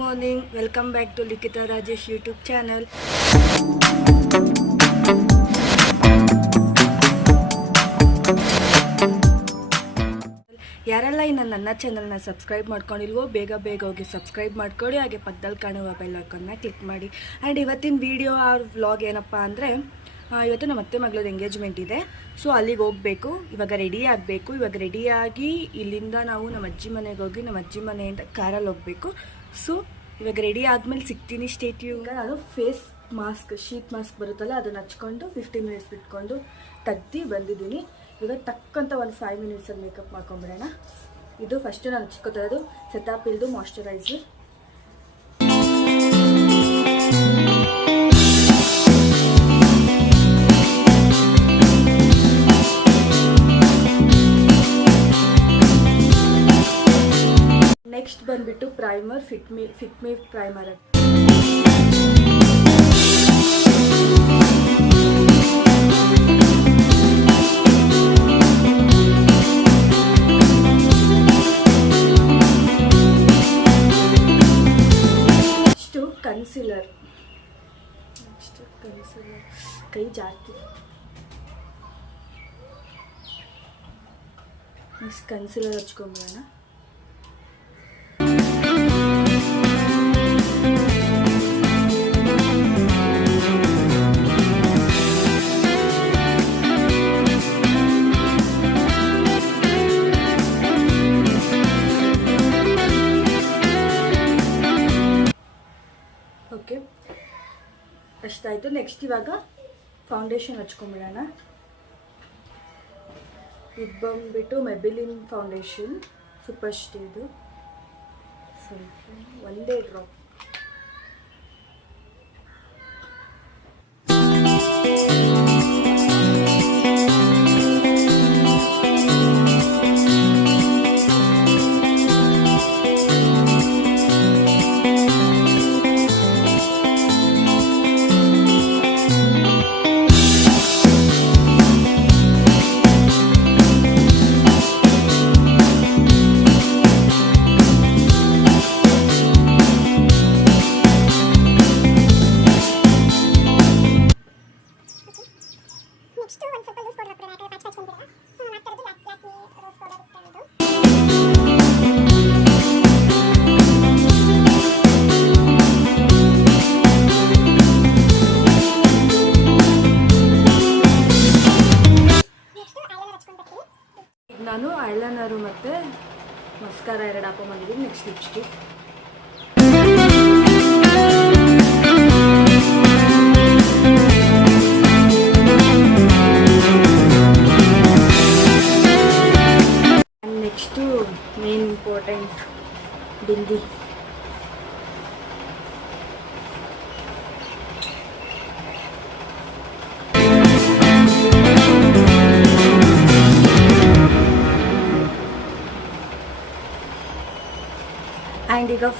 Morning welcome back to Likhita Rajesh YouTube channel ಯಾರೆಲ್ಲ ಇನ್ನು ನನ್ನ ಚಾನಲ್ನ ಸಬ್ಸ್ಕ್ರೈಬ್ ಮಾಡ್ಕೊಂಡಿಲ್ವೋ, ಬೇಗ ಬೇಗ ಹೋಗಿ ಸಬ್ಸ್ಕ್ರೈಬ್ ಮಾಡ್ಕೊಳ್ಳಿ. ಹಾಗೆ ಪಕ್ಕದಲ್ಲಿ ಕಾಣುವ ಬೆಲ್ ಐಕನ್ನ ಕ್ಲಿಕ್ ಮಾಡಿ. ಆ್ಯಂಡ್ ಇವತ್ತಿನ ವಿಡಿಯೋ ಆರ್ ವ್ಲಾಗ್ ಏನಪ್ಪ ಅಂದರೆ ಇವತ್ತು ನಮ್ಮ ಅತ್ತೆ ಮಗಳದ್ದು ಎಂಗೇಜ್ಮೆಂಟ್ ಇದೆ. ಸೊ ಅಲ್ಲಿಗೆ ಹೋಗಬೇಕು. ಇವಾಗ ರೆಡಿ ಆಗಬೇಕು. ಇವಾಗ ರೆಡಿಯಾಗಿ ಇಲ್ಲಿಂದ ನಾವು ನಮ್ಮ ಅಜ್ಜಿ ಮನೆಗೆ ಹೋಗಿ ನಮ್ಮ ಅಜ್ಜಿ ಮನೆಯಿಂದ ಕಾರಲ್ಲಿ ಹೋಗಬೇಕು. ಸೊ, ಇವಾಗ ರೆಡಿ ಆದಮೇಲೆ ಸಿಗ್ತೀನಿ ಸ್ಟೇಟ್ಯೂ ನಾನು ಫೇಸ್ ಮಾಸ್ಕ್ ಶೀಟ್ ಮಾಸ್ಕ್ ಬರುತ್ತಲ್ಲ ಅದನ್ನು ಹಚ್ಕೊಂಡು ಫಿಫ್ಟೀನ್ ಮಿನಿಟ್ಸ್ ಬಿಟ್ಕೊಂಡು ತೆಗ್ದು ಬಂದಿದ್ದೀನಿ. ಇವಾಗ ತಕ್ಕಂತ ಒಂದು ಫೈವ್ ಮಿನಿಟ್ಸಲ್ಲಿ ಮೇಕಪ್ ಮಾಡ್ಕೊಂಬಿಡೋಣ. ಇದು ಫಸ್ಟು ನಾನು ಹಚ್ಕೋತಿರೋದು ಸೆತಾಪಿಲ್ದು ಮಾಯ್ಶ್ಚರೈಸರ್ ನೆಕ್ಸ್ಟ್ ಬಂದ್ಬಿಟ್ಟು primer fit me fit me primer next concealer next concealer ಕೈ ಜಾಸ್ತಿ ನೆಕ್ಸ್ಟ್ ಕನ್ಸಿಲರ್ ಹಚ್ಕೊಂಬಿಡೋಣ ನೆಕ್ಸ್ಟ್ ಇವಾಗ ಫೌಂಡೇಶನ್ ಹಚ್ಕೊಂಬಿಡೋಣ. ಇದು ಬಂದುಬಿಟ್ಟು ಮೆಬಿಲಿನ್ ಫೌಂಡೇಶನ್ ಸೂಪರ್ ಸ್ಟೇದು ಸ್ವಲ್ಪ ಒಂದೇ ಡ್ರಾಪ್ ಮಸ್ಕಾರ ಎರಡು ಹಾಕೊಂಬಂದಿದ್ದೀನಿ next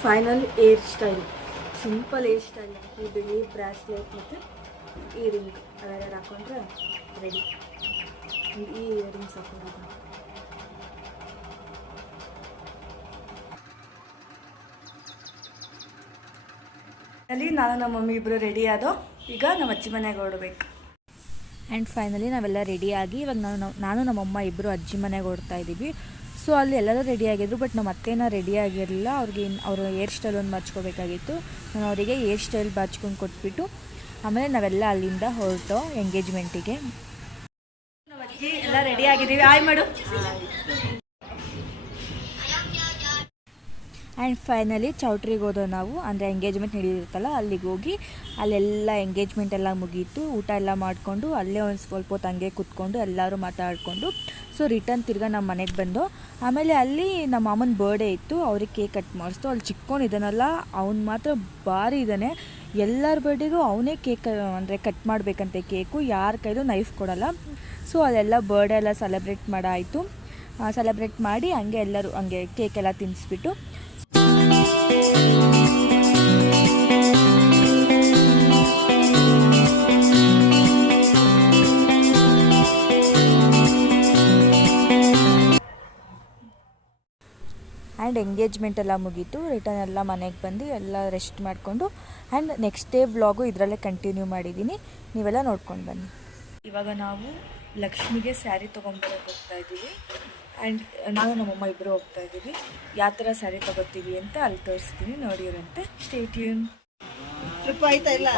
final hairstyle simple hairstyle ಈ ಬಿಳಿ ಬ್ರಾಸ್ಲೆಟ್ ಮತ್ತು ಇಯರಿಂಗ್ ಅವೆಲ್ಲ ಹಾಕೊಂಡ್ರೆ ರೆಡಿ ಈ ಇಯರಿಂಗ್ಸ್ ಹಾಕೊಂಡು ಅಲ್ಲಿ ನಾನು ನಮ್ಮ ಮಮ್ಮಿ ಇಬ್ಬರು ರೆಡಿ ಆದೋ, ಈಗ ನಮ್ಮ ಅಜ್ಜಿ ಮನೆಗೆ ಹೊರಡ್ಬೇಕು. ಆ್ಯಂಡ್ ಫೈನಲಿ ನಾವೆಲ್ಲ ರೆಡಿಯಾಗಿ ಇವಾಗ ನಾನು ನಾನು ನಮ್ಮಮ್ಮ ಇಬ್ಬರು ಅಜ್ಜಿ ಮನೆಗೆ ಹೊಡ್ತಾ ಇದ್ದೀವಿ. ಸೊ ಅಲ್ಲಿ ಎಲ್ಲರೂ ಆಗಿದ್ರು ಬಟ್ ನಮ್ಮ ಅತ್ತೇನ ರೆಡಿ ಆಗಿರಲಿಲ್ಲ. ಅವ್ರಿಗೆ ಅವರು ಹೇರ್ ಸ್ಟೈಲ್ ಒಂದು ಬಾಚ್ಕೋಬೇಕಾಗಿತ್ತು ನಾನು ಅವರಿಗೆ ಹೇರ್ ಸ್ಟೈಲ್ ಬಾಚ್ಕೊಂಡು ಕೊಟ್ಬಿಟ್ಟು, ಆಮೇಲೆ ನಾವೆಲ್ಲ ಅಲ್ಲಿಂದ ಹೊರಟೋ ಎಂಗೇಜ್ಮೆಂಟಿಗೆ ಎಲ್ಲ ರೆಡಿ ಆಗಿದ್ದೀವಿ. ಆಯ್ ಮಾಡು ಆ್ಯಂಡ್ ಫೈನಲಿ ಚೌಟ್ರಿಗೆ ಹೋದೋ ನಾವು, ಅಂದರೆ ಎಂಗೇಜ್ಮೆಂಟ್ ನಡೆದಿರುತ್ತಲ್ಲ ಅಲ್ಲಿಗೆ ಹೋಗಿ, ಅಲ್ಲೆಲ್ಲ ಎಂಗೇಜ್ಮೆಂಟ್ ಎಲ್ಲ ಮುಗೀತು, ಊಟ ಎಲ್ಲ ಮಾಡಿಕೊಂಡು, ಅಲ್ಲೇ ಒಂದು ಸ್ವಲ್ಪ ಹೊತ್ತು ಹಂಗೆ ಕೂತ್ಕೊಂಡು, ಎಲ್ಲರೂ ಮಾತಾಡಿಕೊಂಡು ಸೊ ರಿಟರ್ನ್ ತಿರ್ಗಾ ನಮ್ಮ ಮನೆಗೆ ಬಂದು, ಆಮೇಲೆ ಅಲ್ಲಿ ನಮ್ಮ ಮಾಮನ ಬರ್ಡೇ ಇತ್ತು, ಅವ್ರಿಗೆ ಕೇಕ್ ಕಟ್ ಮಾಡಿಸ್ತು, ಅಲ್ಲಿ ಚಿಕ್ಕೋನಿದ್ದಾನಲ್ಲ ಅವ್ನು ಮಾತ್ರ ಭಾರಿ ಇದ್ದಾನೆ ಎಲ್ಲರ ಬರ್ಡೇಗೂ ಅವನೇ ಕೇಕ್ ಅಂದರೆ ಕಟ್ ಮಾಡಬೇಕಂತೆ ಕೇಕು ಯಾರ ಕೈಲೂ ನೈಫ್ ಕೊಡಲ್ಲ ಸೊ ಅಲ್ಲೆಲ್ಲ ಬರ್ಡೇ ಎಲ್ಲ ಸೆಲೆಬ್ರೇಟ್ ಮಾಡಾಯಿತು ಸೆಲೆಬ್ರೇಟ್ ಮಾಡಿ ಹಂಗೆ ಎಲ್ಲರೂ ಹಂಗೆ ಕೇಕೆಲ್ಲ ತಿನ್ನಿಸ್ಬಿಟ್ಟು ಆ್ಯಂಡ್ ಎಂಗೇಜ್ಮೆಂಟ್ ಎಲ್ಲ ಮುಗೀತು. ರಿಟರ್ನ್ ಎಲ್ಲ ಮನೆಗೆ ಬಂದು ಎಲ್ಲ ರೆಸ್ಟ್ ಮಾಡಿಕೊಂಡು ಆ್ಯಂಡ್ ನೆಕ್ಸ್ಟ್ ಡೇ ವ್ಲಾಗು ಇದರಲ್ಲೇ ಕಂಟಿನ್ಯೂ ಮಾಡಿದ್ದೀನಿ ನೀವೆಲ್ಲ ನೋಡ್ಕೊಂಡು ಬನ್ನಿ. ಇವಾಗ ನಾವು ಲಕ್ಷ್ಮಿಗೆ ಸ್ಯಾರಿ ತೊಗೊಂಡ್ಬರೋಕೆ ಹೋಗ್ತಾ ಇದ್ದೀವಿ. ಆ್ಯಂಡ್ ನಾನು ನಮ್ಮಮ್ಮ ಇಬ್ಬರು ಹೋಗ್ತಾ ಇದ್ದೀವಿ. ಯಾವ ಥರ ಸ್ಯಾರಿ ತಗೋತೀವಿ ಅಂತ ಅಲ್ಲಿ ತೋರಿಸ್ತೀನಿ. ನೋಡಿರಂತೆ ಸ್ಟೇಟಿಯನ್ ಟ್ರಿಪ್ ಆಯ್ತಾ ಇಲ್ಲ?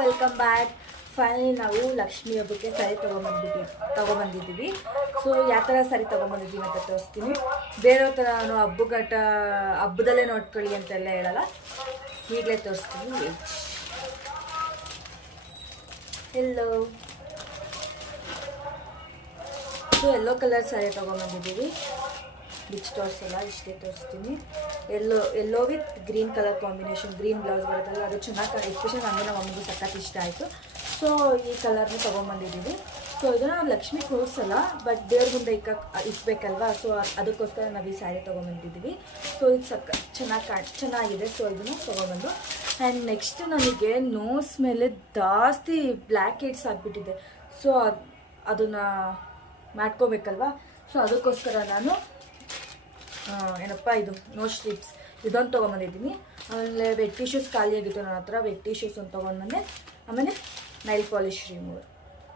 ವೆಲ್ಕಮ್ ಬ್ಯಾಕ್ ಫೈನಲಿ ನಾವು ಲಕ್ಷ್ಮಿ ಹಬ್ಬಕ್ಕೆ ಸರಿ ತೊಗೊಂಬಂದ್ಬಿಟ್ಟು ತೊಗೊಂಬಂದಿದ್ದೀವಿ. ಸೊ ಯಾವ ಥರ ಸರಿ ತೊಗೊಂಬಂದಿದ್ದೀವಿ ಅಂತ ತೋರಿಸ್ತೀನಿ. ಬೇರೆಯವ್ರ ಥರ ನಾನು ಹಬ್ಬಗಟ್ಟ, ಹಬ್ಬದಲ್ಲೇ ನೋಡ್ಕೊಳ್ಳಿ ಅಂತೆಲ್ಲ ಹೇಳಲ್ಲ. ಈಗಲೇ ತೋರಿಸ್ತೀನಿ. Yellow so yellow colour sari ತೊಗೊಂಬಂದಿದ್ದೀವಿ. ಬಿಚ್ ತೋರಿಸಲ್ಲ ಇಷ್ಟೇ ತೋರಿಸ್ತೀನಿ. Yellow yellow with green colour combination green blouse ಬರುತ್ತಲ್ಲ, ಅದು ಚೆನ್ನಾಗಿ ಎಕ್ಸ್ಪೆಷನ್ ಅಂದರೆ ನಮ್ಮ ಮಮ್ಮಿಗೂ ಸಖತ್ ಇಷ್ಟ ಆಯಿತು. ಸೊ, ಈ ಕಲರ್ನ ತೊಗೊಂಬಂದಿದ್ದೀವಿ. ಸೊ, ಇದನ್ನು ಲಕ್ಷ್ಮಿ ಕೂರಿಸಲ್ಲ ಬಟ್ ದೇವ್ರ ಮುಂದೆ ಇಕ್ಕ ಇಕ್ಬೇಕಲ್ವಾ ಸೊ ಅದಕ್ಕೋಸ್ಕರ ನಾವು ಈ ಸ್ಯಾರಿ ತೊಗೊಂಬಂದಿದ್ದೀವಿ. ಸೊ, ಇದು ಸಕ್ಕ ಚೆನ್ನಾಗಿ ಕಾಣ್ ಚೆನ್ನಾಗಿದೆ. ಸೊ, ಇದನ್ನು ತೊಗೊಂಬಂದು ಆ್ಯಂಡ್ ನೆಕ್ಸ್ಟ್ ನನಗೆ ನೋಸ್ ಮೇಲೆ ಜಾಸ್ತಿ ಬ್ಲ್ಯಾಕ್ ಹೆಡ್ಸ್ ಆಗಿಬಿಟ್ಟಿದೆ. ಸೊ ಅದನ್ನು ಮಾಡ್ಕೋಬೇಕಲ್ವಾ? ಸೊ, ಅದಕ್ಕೋಸ್ಕರ ನಾನು ಏನಪ್ಪ ಇದು ನೋ ಸ್ಟ್ರಿಪ್ಸ್ ಇದೊಂದು ತೊಗೊಂಬಂದಿದ್ದೀನಿ. ಆಮೇಲೆ ವೆಟ್ ಟಿಶ್ಯೂಸ್ ಖಾಲಿಯಾಗಿತ್ತು ನನ್ನ ಹತ್ರ ವೆಟ್ ಟಿಶ್ಯೂಸ್ ಒಂದು ತೊಗೊಂಡ್ಬಂದೆ ಆಮೇಲೆ ನೈಲ್ ಪಾಲಿಶ್ ರಿಮೂವರ್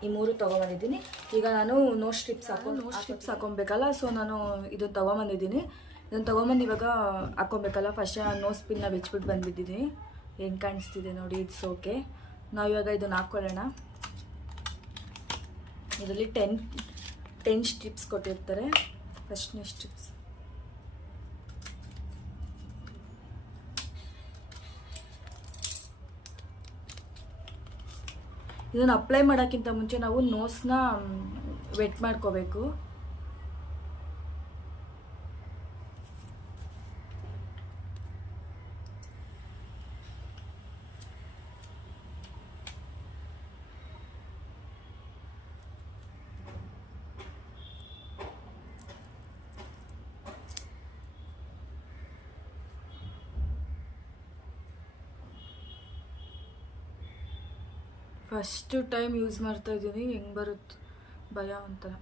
ಈ ಮೂರು ತೊಗೊಂಬಂದಿದ್ದೀನಿ. ಈಗ ನಾನು ನೋ ಸ್ಟ್ರಿಪ್ಸ್ ಹಾಕೊಂಡು ನೋ ಸ್ಟ್ರಿಪ್ಸ್ ಹಾಕೊಬೇಕಲ್ಲ? ಸೊ ನಾನು ಇದು ತೊಗೊಂಬಂದಿದ್ದೀನಿ. ಇದನ್ನು ತೊಗೊಂಬಂದು ಇವಾಗ ಹಾಕೊಬೇಕಲ್ಲ? ಫಸ್ಟ್ ನೋ ಸ್ಪಿನ್ನ ಬಿಚ್ಬಿಟ್ಟು ಬಂದಿದ್ದೀನಿ ಹೆಂಗೆ ಕಾಣಿಸ್ತಿದೆ ನೋಡಿ ಇಟ್ಸ್ ಓಕೆ ನಾವು ಇವಾಗ ಇದನ್ನು ಹಾಕ್ಕೊಳ್ಳೋಣ ಇದರಲ್ಲಿ ಟೆನ್ ಟೆನ್ ಸ್ಟ್ರಿಪ್ಸ್ ಕೊಟ್ಟಿರ್ತಾರೆ. ಫಸ್ಟ್ನೇ ಸ್ಟ್ರಿಪ್ಸ್ ಇದನ್ನು ಅಪ್ಲೈ ಮಾಡೋಕ್ಕಿಂತ ಮುಂಚೆ ನಾವು ನೋಸ್ನ ವೆಟ್ ಮಾಡ್ಕೋಬೇಕು. ಫಸ್ಟು ಟೈಮ್ ಯೂಸ್ ಮಾಡ್ತಾ ಇದ್ದೀನಿ. ಹೆಂಗೆ ಬರುತ್ತೆ ಭಯ ಒಂಥರ.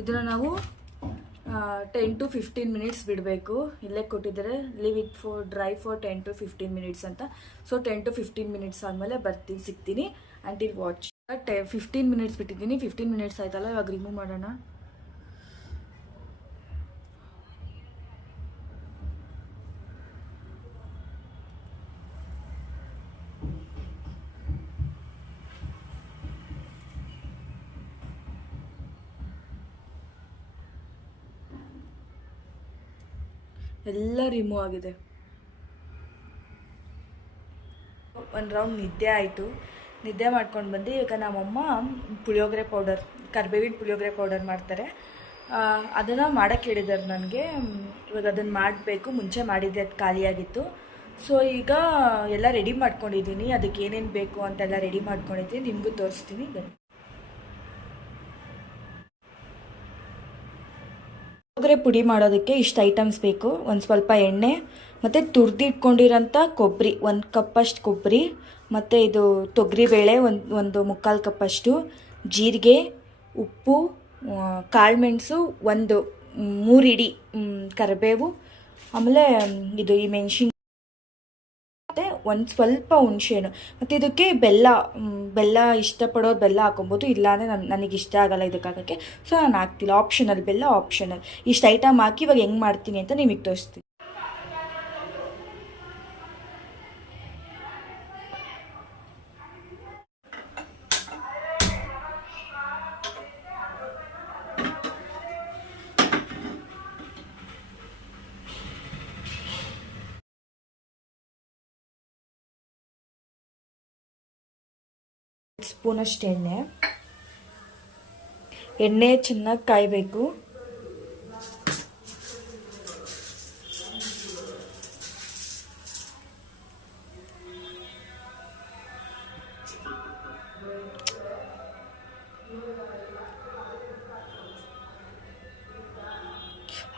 ಇದನ್ನು ನಾವು ಟೆನ್ ಟು ಫಿಫ್ಟೀನ್ ಮಿನಿಟ್ಸ್ ಬಿಡಬೇಕು. ಇಲ್ಲೇ ಕೊಟ್ಟಿದ್ದಾರೆ leave it for dry for ten to fifteen minutes ಅಂತ. So ten to fifteen minutes ಆದಮೇಲೆ ಬರ್ತೀನಿ, ಸಿಗ್ತೀನಿ. Until watch ten fifteen minutes ಬಿಟ್ಟಿದ್ದೀನಿ. ಫಿಫ್ಟೀನ್ ಮಿನಿಟ್ಸ್ ಆಯ್ತಲ್ಲ, ಇವಾಗ ರಿಮೂವ್ ಮಾಡೋಣ? ಎಲ್ಲ ರಿಮೂವ್ ಆಗಿದೆ. ಒಂದು ರೌಂಡ್ ನಿದ್ದೆ ಆಯಿತು. ನಿದ್ದೆ ಮಾಡ್ಕೊಂಡು ಬಂದು ಈಗ ನಮ್ಮಮ್ಮ ಪುಳಿಯೋಗರೆ ಪೌಡರ್ ಕರ್ಬೇವಿನ ಪುಳಿಯೋಗರೆ ಪೌಡರ್ ಮಾಡ್ತಾರೆ. ಅದನ್ನು ಮಾಡೋಕ್ಕೆ ಹೇಳಿದ್ದಾರೆ ನನಗೆ. ಇವಾಗ ಅದನ್ನು ಮಾಡಬೇಕು, ಮುಂಚೆ ಮಾಡಿದ್ದೆ, ಅದು ಖಾಲಿಯಾಗಿತ್ತು. ಸೊ ಈಗ ಎಲ್ಲ ರೆಡಿ ಮಾಡ್ಕೊಂಡಿದ್ದೀನಿ. ಅದಕ್ಕೆ ಏನೇನು ಬೇಕು ಅಂತೆಲ್ಲ ರೆಡಿ ಮಾಡ್ಕೊಂಡಿದ್ದೀನಿ. ನಿಮಗೂ ತೋರಿಸ್ತೀನಿ. ಬನ್ನಿ. ಪುಳಿಯೋಗರೆ ಪುಡಿ ಮಾಡೋದಕ್ಕೆ ಇಷ್ಟು ಐಟಮ್ಸ್ ಬೇಕು. ಒಂದು ಸ್ವಲ್ಪ ಎಣ್ಣೆ, ಮತ್ತು ತುರಿದಿಟ್ಕೊಂಡಿರೋಂಥ ಕೊಬ್ಬರಿ ಒಂದು ಕಪ್ಪಷ್ಟು ಕೊಬ್ಬರಿ ಮತ್ತು ಇದು ತೊಗರಿಬೇಳೆ ಒಂದು ಒಂದು ಮುಕ್ಕಾಲು ಕಪ್ಪಷ್ಟು, ಜೀರಿಗೆ, ಉಪ್ಪು ಕಾಳುಮೆಣಸು, ಒಂದು ಮೂರಿಡಿ ಕರಿಬೇವು, ಆಮೇಲೆ, ಇದು ಈ ಮೆಣಸಿನ ಒಂದು ಸ್ವಲ್ಪ ಹುಣಸೆಹಣ್ಣು. ಮತ್ತು ಇದಕ್ಕೆ ಬೆಲ್ಲ ಬೆಲ್ಲ ಇಷ್ಟಪಡೋರು ಬೆಲ್ಲ ಹಾಕೊಬೋದು. ಇಲ್ಲಾಂದರೆ ನನ್ನ ನನಗೆ ಇಷ್ಟ ಆಗಲ್ಲ ಇದಕ್ಕೆ ಹಾಕೋಕ್ಕೆ ಸೊ ನಾನು ಹಾಕ್ತಿಲ್ಲ. ಆಪ್ಷನಲ್ ಬೆಲ್ಲ ಆಪ್ಷನಲ್ ಇಷ್ಟು ಐಟಮ್ ಹಾಕಿ ಇವಾಗ ಹೆಂಗೆ ಮಾಡ್ತೀನಿ ಅಂತ ನಿಮಗೆ ತೋರಿಸ್ತೀನಿ. ಸ್ಪೂನಷ್ಟು ಎಣ್ಣೆ ಎಣ್ಣೆ ಚೆನ್ನಾಗಿ ಕಾಯಬೇಕು.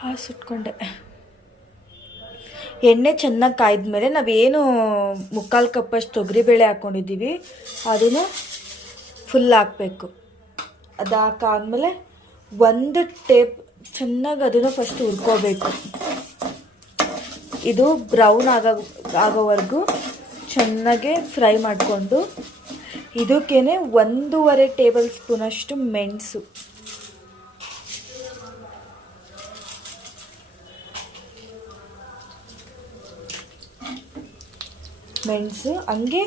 ಆ, ಸುಟ್ಕೊಂಡೆ. ಎಣ್ಣೆ ಚೆನ್ನಾಗಿ ಕಾಯ್ದ ಮೇಲೆ ನಾವೇನು ಮುಕ್ಕಾಲು ಕಪ್ಪಷ್ಟು ತೊಗರಿಬೇಳೆ ಹಾಕ್ಕೊಂಡಿದ್ದೀವಿ ಅದನ್ನು ಫುಲ್ ಹಾಕಬೇಕು. ಅದು ಹಾಕಾದ್ಮೇಲೆ ಒಂದು ಟೇಪ್ ಚೆನ್ನಾಗಿ ಅದನ್ನು ಫಸ್ಟ್ ಹುರ್ಕೋಬೇಕು. ಇದು ಬ್ರೌನ್ ಆಗೋ, ಆಗೋವರೆಗೂ ಚೆನ್ನಾಗೆ ಫ್ರೈ ಮಾಡಿಕೊಂಡು ಇದಕ್ಕೇನೆ ಒಂದೂವರೆ ಟೇಬಲ್ ಸ್ಪೂನಷ್ಟು ಮೆಣಸು. ಮೆಣಸು ಹಂಗೆ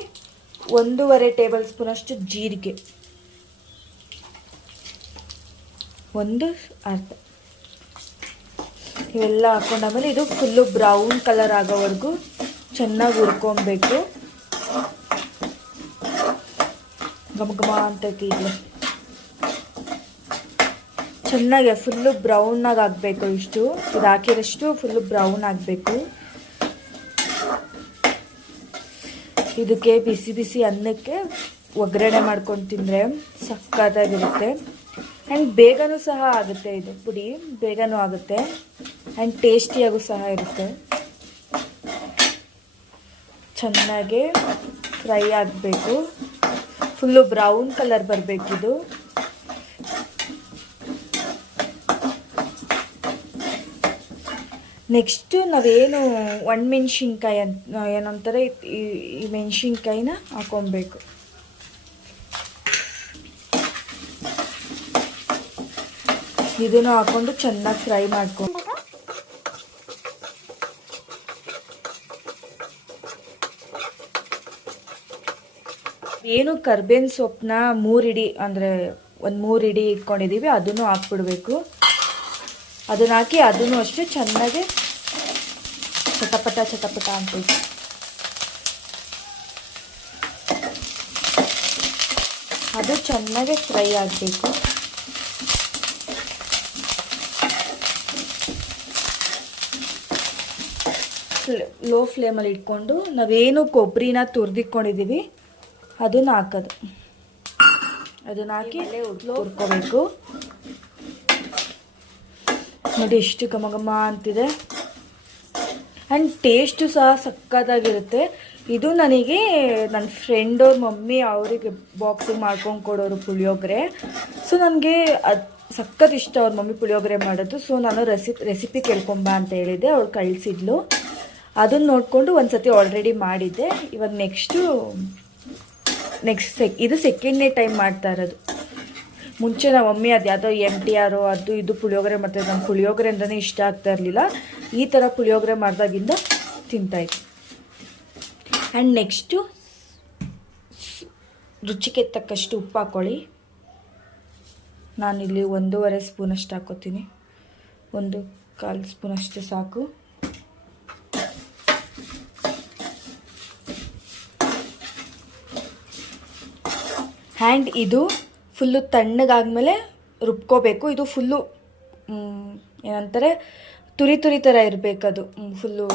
ಒಂದೂವರೆ ಟೇಬಲ್ ಸ್ಪೂನಷ್ಟು ಜೀರಿಗೆ. ಒಂದು ಅರ್ಧ. ಇವೆಲ್ಲ ಹಾಕೊಂಡಾದ್ಮೇಲೆ ಇದು ಫುಲ್ಲು ಬ್ರೌನ್ ಕಲರ್ ಆಗೋವರೆಗೂ ಚೆನ್ನಾಗಿ ಹುರ್ಕೊಬೇಕು. ಘಮ ಅಂತೈತಿ ಈಗಲೇ ಚೆನ್ನಾಗಿ ಫುಲ್ಲು ಬ್ರೌನಾಗಿ ಆಗಬೇಕು ಇಷ್ಟು. ಇದು ಹಾಕಿರೋಷ್ಟು ಫುಲ್ಲು ಬ್ರೌನ್ ಆಗಬೇಕು. ಇದಕ್ಕೆ ಬಿಸಿ ಬಿಸಿ ಅನ್ನಕ್ಕೆ ಒಗ್ಗರಣೆ ಮಾಡ್ಕೊಂಡು ತಿಂದರೆ ಸಕ್ಕತ್ತಾಗಿರುತ್ತೆ. ಆ್ಯಂಡ್ ಬೇಗನೂ ಸಹ ಆಗುತ್ತೆ ಇದು ಪುಡಿ, ಬೇಗನೂ ಆಗುತ್ತೆ. ಆ್ಯಂಡ್ ಟೇಸ್ಟಿಯಾಗೂ ಸಹ ಇರುತ್ತೆ. ಚೆನ್ನಾಗಿ ಫ್ರೈ ಆಗಬೇಕು. ಫುಲ್ಲು ಬ್ರೌನ್ ಕಲರ್ ಬರಬೇಕಿದು. ನೆಕ್ಸ್ಟು ನಾವೇನು ಒಣಮೆಣ್ಸಿನ್ಕಾಯಿ ಅಂತ ಏನಂತಾರೆ, ಈ ಮೆಣಸಿನ್ಕಾಯಿನ ಹಾಕೊಬೇಕು ಇದನ್ನು ಹಾಕೊಂಡು ಚೆನ್ನಾಗಿ ಫ್ರೈ ಮಾಡ್ಕೊಂಡು ಏನು ಕರ್ಬೇವಿನ ಸೊಪ್ಪನ್ನ ಮೂರು ಇಡಿ ಅಂದರೆ ಒಂದು ಮೂರು ಇಡಿ ಇಟ್ಕೊಂಡಿದ್ದೀವಿ ಅದನ್ನು ಹಾಕ್ಬಿಡ್ಬೇಕು. ಅದನ್ನ ಹಾಕಿ ಅದನ್ನು ಅಷ್ಟೇ ಚೆನ್ನಾಗಿ ಚಟಪಟ ಚಟಪಟ ಅಂತೈತಿ ಅದು ಚೆನ್ನಾಗಿ ಫ್ರೈ ಆಗಬೇಕು. ಲೋ ಫ್ಲೇಮಲ್ಲಿ ಇಟ್ಕೊಂಡು ನಾವೇನು ಕೊಬ್ಬರಿನ ತುರಿದಿಟ್ಕೊಂಡಿದ್ದೀವಿ ಅದನ್ನ ಹಾಕೋದು. ಅದನ್ನ ಹಾಕಿ ಹುರ್ಕೋಬೇಕು. ನೋಡಿ ಎಷ್ಟು ಘಮ ಘಮ ಅಂತಿದೆ. ಆ್ಯಂಡ್ ಟೇಸ್ಟು ಸಹ ಸಕ್ಕತ್ತಾಗಿರುತ್ತೆ ಇದು ನನಗೆ ನನ್ನ ಫ್ರೆಂಡ್ ಅವ್ರ ಮಮ್ಮಿ ಅವರಿಗೆ ಬಾಕ್ಸಿಂಗ್ ಮಾಡ್ಕೊಂಡು ಕೊಡೋರು ಪುಳಿಯೋಗರೆ. ಸೊ ನನಗೆ ಅದು ಸಖತ್ ಇಷ್ಟ ಅವ್ರ ಮಮ್ಮಿ ಪುಳಿಯೋಗರೆ ಮಾಡೋದು. ಸೊ ನಾನು ರೆಸಿ ರೆಸಿಪಿ ಕೇಳ್ಕೊಂಬ ಅಂತ ಹೇಳಿದ್ದೆ. ಅವ್ಳು ಕಳಿಸಿದ್ಲು. ಅದನ್ನು ನೋಡಿಕೊಂಡು ಒಂದು ಸತಿ ಆಲ್ರೆಡಿ ಮಾಡಿದ್ದೆ. ಇವಾಗ ನೆಕ್ಸ್ಟು ನೆಕ್ಸ್ಟ್ ಸೆಕ್ ಇದು ಸೆಕೆಂಡ್ನೇ ಟೈಮ್ ಮಾಡ್ತಾ ಇರೋದು. ಮುಂಚೆ ನಮ್ಮ ಮಮ್ಮಿ ಅದು ಯಾವುದೋ ಎಂ ಟಿ ಆರು ಅದು ಇದು ಪುಳಿಯೋಗರೆ ಮಾಡ್ತಾಯಿದ್ದು ನಮ್ಮ ಪುಳಿಯೋಗರೆ ಅಂತಲೇ ಇಷ್ಟ ಆಗ್ತಾ ಇರಲಿಲ್ಲ. ಈ ಥರ ಪುಳಿಯೋಗರೆ ಮಾಡಿದಾಗಿಂದ ತಿಂತಾಯಿತ್ತು ಆ್ಯಂಡ್ ನೆಕ್ಸ್ಟು ರುಚಿಗೆ ತಕ್ಕಷ್ಟು ಉಪ್ಪು ಹಾಕ್ಕೊಳ್ಳಿ ನಾನಿಲ್ಲಿ ಒಂದೂವರೆ ಸ್ಪೂನಷ್ಟು ಹಾಕೋತೀನಿ. ಒಂದು ಕಾಲು ಸ್ಪೂನಷ್ಟು ಸಾಕು. ಹ್ಯಾಂಡ್ ಇದು ಫುಲ್ಲು ತಣ್ಣಗಾದ್ಮೇಲೆ ರುಬ್ಕೋಬೇಕು. ಇದು ಫುಲ್ಲು ಏನಂತಾರೆ, ತುರಿ ತುರಿ ಥರ ಇರಬೇಕದು. ಫುಲ್ಲು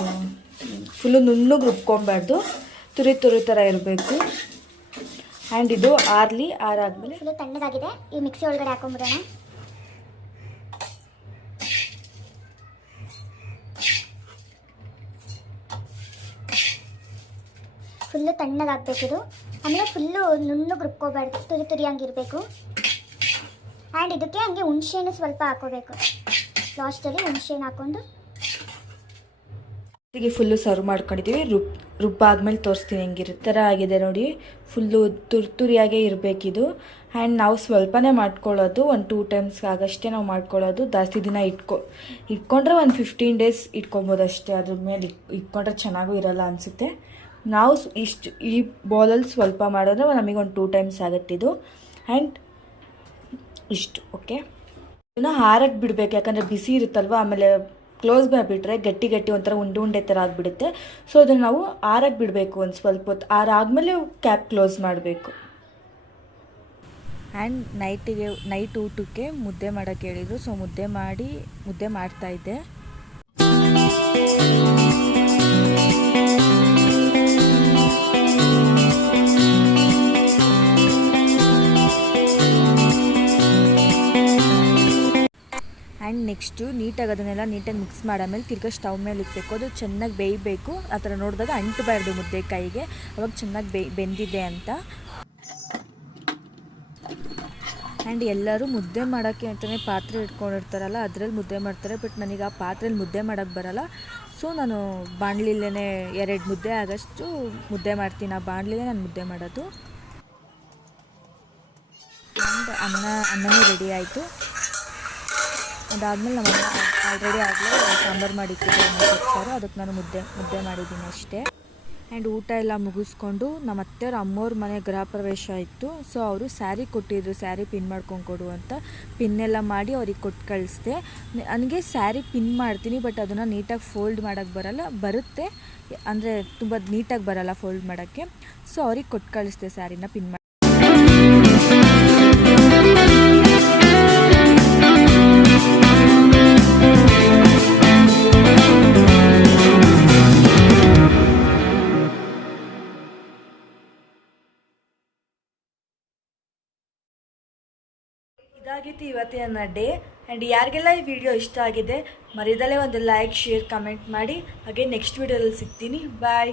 ಫುಲ್ಲು ನುಣ್ಣಗೆ ರುಬ್ಕೊಬಾರ್ದು. ತುರಿ ತುರಿ ಥರ ಇರಬೇಕು. ಆ್ಯಂಡ್ ಇದು ಆರ್ಲಿ, ಆರಾದ್ಮೇಲೆ ಫುಲ್ಲು ತಣ್ಣಗಾಗಿದೆ. ಈ ಮಿಕ್ಸಿ ಒಳಗಡೆ ಹಾಕೊಂಡ್ಬಿಡೋಣ ಫುಲ್ಲು ತಣ್ಣಗಾಗಬೇಕಿದು ಆಮೇಲೆ ಫುಲ್ಲು ನುಣ್ಣಗೆ ರುಬ್ಕೋಬಾರ್ದು. ತುರಿ ತುರಿ ಹಂಗಿರಬೇಕು ಆ್ಯಂಡ್ ಇದಕ್ಕೆ ಹಂಗೆ ಹುಣ್ಸೆಹಣ್ಣು ಸ್ವಲ್ಪ ಹಾಕೋಬೇಕು. ಲಾಸ್ಟಲ್ಲಿ ಹುಣ್ಸೆಹಣ್ಣು ಹಾಕ್ಕೊಂಡು ಇದಕ್ಕೆ ಫುಲ್ಲು ಸರ್ವ್ ಮಾಡ್ಕೊಂಡಿದ್ದೀವಿ ರುಬ್, ರುಬ್ಬಾದ್ಮೇಲೆ ತೋರಿಸ್ತೀನಿ ಹೆಂಗಿರುತ್ತೆ. ಥರ ಆಗಿದೆ ನೋಡಿ. ಫುಲ್ಲು ತುರ್, ತುರಿಯಾಗೇ ಇರಬೇಕಿದು. ಆ್ಯಂಡ್ ನಾವು ಸ್ವಲ್ಪನೇ ಮಾಡ್ಕೊಳ್ಳೋದು. ಒಂದು ಟೂ ಟೈಮ್ಸ್ ಆಗಷ್ಟೇ ನಾವು ಮಾಡ್ಕೊಳ್ಳೋದು. ಜಾಸ್ತಿ ದಿನ ಇಟ್ಕೊ, ಇಟ್ಕೊಂಡ್ರೆ ಒಂದು ಫಿಫ್ಟೀನ್ ಡೇಸ್ ಇಟ್ಕೊಬೋದು ಅಷ್ಟೇ. ಅದ್ರ ಮೇಲೆ ಇಟ್ ಇಟ್ಕೊಂಡ್ರೆ ಚೆನ್ನಾಗೂ ಇರೋಲ್ಲ ಅನಿಸುತ್ತೆ. ನಾವು ಇಷ್ಟು ಈ ಬೌಲಲ್ಲಿ ಸ್ವಲ್ಪ ಮಾಡಿದ್ರೆ ನಮಗೆ ಒಂದು ಟೂ ಟೈಮ್ಸ್ ಆಗುತ್ತಿದು ಆ್ಯಂಡ್ ಇಷ್ಟು ಓಕೆ ಇದನ್ನ ಹಾರಕ್ಕೆ ಬಿಡಬೇಕು, ಯಾಕಂದರೆ ಬಿಸಿ ಇರುತ್ತಲ್ವ, ಆಮೇಲೆ ಕ್ಲೋಸ್ ಮಾಡಿಬಿಟ್ರೆ ಗಟ್ಟಿ ಗಟ್ಟಿ ಒಂಥರ ಉಂಡೆ ಉಂಡೆ ಥರ ಆಗಿಬಿಡುತ್ತೆ. ಸೊ ಅದನ್ನು ನಾವು ಆರಕ್ಕೆ ಬಿಡಬೇಕು ಒಂದು ಸ್ವಲ್ಪ ಹೊತ್ತು ಆರಾದ್ಮೇಲೆ ಕ್ಯಾಪ್ ಕ್ಲೋಸ್ ಮಾಡಬೇಕು. ಆ್ಯಂಡ್ ನೈಟಿಗೆ, ನೈಟ್ ಊಟಕ್ಕೆ ಮುದ್ದೆ ಮಾಡೋಕ್ಕೆ ಹೇಳಿದರು. ಸೊ ಮುದ್ದೆ ಮಾಡಿ, ಮುದ್ದೆ ಮಾಡ್ತಾಯಿದ್ದೆ ನೆಕ್ಸ್ಟು ನೀಟಾಗಿ ಅದನ್ನೆಲ್ಲ ನೀಟಾಗಿ ಮಿಕ್ಸ್ ಮಾಡಾಮೇಲೆ ತಿರ್ಗಾ ಸ್ಟವ್ ಮೇಲೆ ಇಕ್ಬೇಕು. ಅದು ಚೆನ್ನಾಗಿ ಬೇಯಬೇಕು. ಆ ಥರ ನೋಡಿದಾಗ ಅಂಟಬಾರ್ದು ಮುದ್ದೆ ಕೈಗೆ. ಅವಾಗ ಚೆನ್ನಾಗಿ ಬೆಂದಿದೆ ಅಂತ. ಆ್ಯಂಡ್ ಎಲ್ಲರೂ ಮುದ್ದೆ ಮಾಡೋಕ್ಕೆ ಅಂತಲೇ ಪಾತ್ರೆ ಇಟ್ಕೊಂಡಿರ್ತಾರಲ್ಲ, ಅದರಲ್ಲಿ ಮುದ್ದೆ ಮಾಡ್ತಾರೆ. ಬಟ್ ನನಗೆ ಆ ಪಾತ್ರೆಯಲ್ಲಿ ಮುದ್ದೆ ಮಾಡೋಕ್ಕೆ ಬರಲ್ಲ. ಸೊ ನಾನು ಬಾಣಲಿಲೇ ಎರಡು ಮುದ್ದೆ ಆಗೋಷ್ಟು ಮುದ್ದೆ ಮಾಡ್ತೀನಿ. ಆ ಬಾಣಲಿಲೇ ನಾನು ಮುದ್ದೆ ಮಾಡೋದು. ಆ್ಯಂಡ್ ಅನ್ನ, ಅನ್ನನೂ ರೆಡಿ ಆಯಿತು. ಅದಾದಮೇಲೆ ನಮ್ಮ ಆಲ್ರೆಡಿ ಆಗಲೇ ಸಾಂಬಾರು ಮಾಡಿಟ್ಟಿದ್ದೆ ಸಾರು ಅದಕ್ಕೆ ನಾನು ಮುದ್ದೆ ಮುದ್ದೆ ಮಾಡಿದ್ದೀನಿ ಅಷ್ಟೇ. ಆ್ಯಂಡ್ ಊಟ ಎಲ್ಲ ಮುಗಿಸ್ಕೊಂಡು ನಮ್ಮ ಅತ್ತೆಯವ್ರ ಅಮ್ಮವ್ರ ಮನೆ ಗೃಹ ಪ್ರವೇಶ ಇತ್ತು. ಸೊ ಅವರು ಸ್ಯಾರಿ ಕೊಟ್ಟಿದ್ರು ಸ್ಯಾರಿ ಪಿನ್ ಮಾಡ್ಕೊಂಡು ಕೊಡು ಅಂತ. ಪಿನ್ನೆಲ್ಲ ಮಾಡಿ ಅವ್ರಿಗೆ ಕೊಟ್ಟು ಕಳಿಸ್ದೆ. ನನಗೆ ಸ್ಯಾರಿ ಪಿನ್ ಮಾಡ್ತೀನಿ ಬಟ್ ಅದನ್ನು ನೀಟಾಗಿ ಫೋಲ್ಡ್ ಮಾಡೋಕ್ಕೆ ಬರಲ್ಲ. ಬರುತ್ತೆ. ಅಂದರೆ ತುಂಬ ನೀಟಾಗಿ ಬರಲ್ಲ ಫೋಲ್ಡ್ ಮಾಡೋಕ್ಕೆ. ಸೊ ಅವ್ರಿಗೆ ಕೊಟ್ಟು ಕಳಿಸ್ದೆ ಸ್ಯಾರಿನ ಪಿನ್ ಮಾಡಿ ಇವತ್ತಿನ ಡೇ ಆ್ಯಂಡ್ ಯಾರಿಗೆಲ್ಲ ಈ ವಿಡಿಯೋ ಇಷ್ಟ ಆಗಿದೆ ಮರಿದಲ್ಲೇ ಒಂದು ಲೈಕ್, ಶೇರ್, ಕಮೆಂಟ್ ಮಾಡಿ. ಹಾಗೆ ನೆಕ್ಸ್ಟ್ ವಿಡಿಯೋದಲ್ಲಿ ಸಿಗ್ತೀನಿ. ಬಾಯ್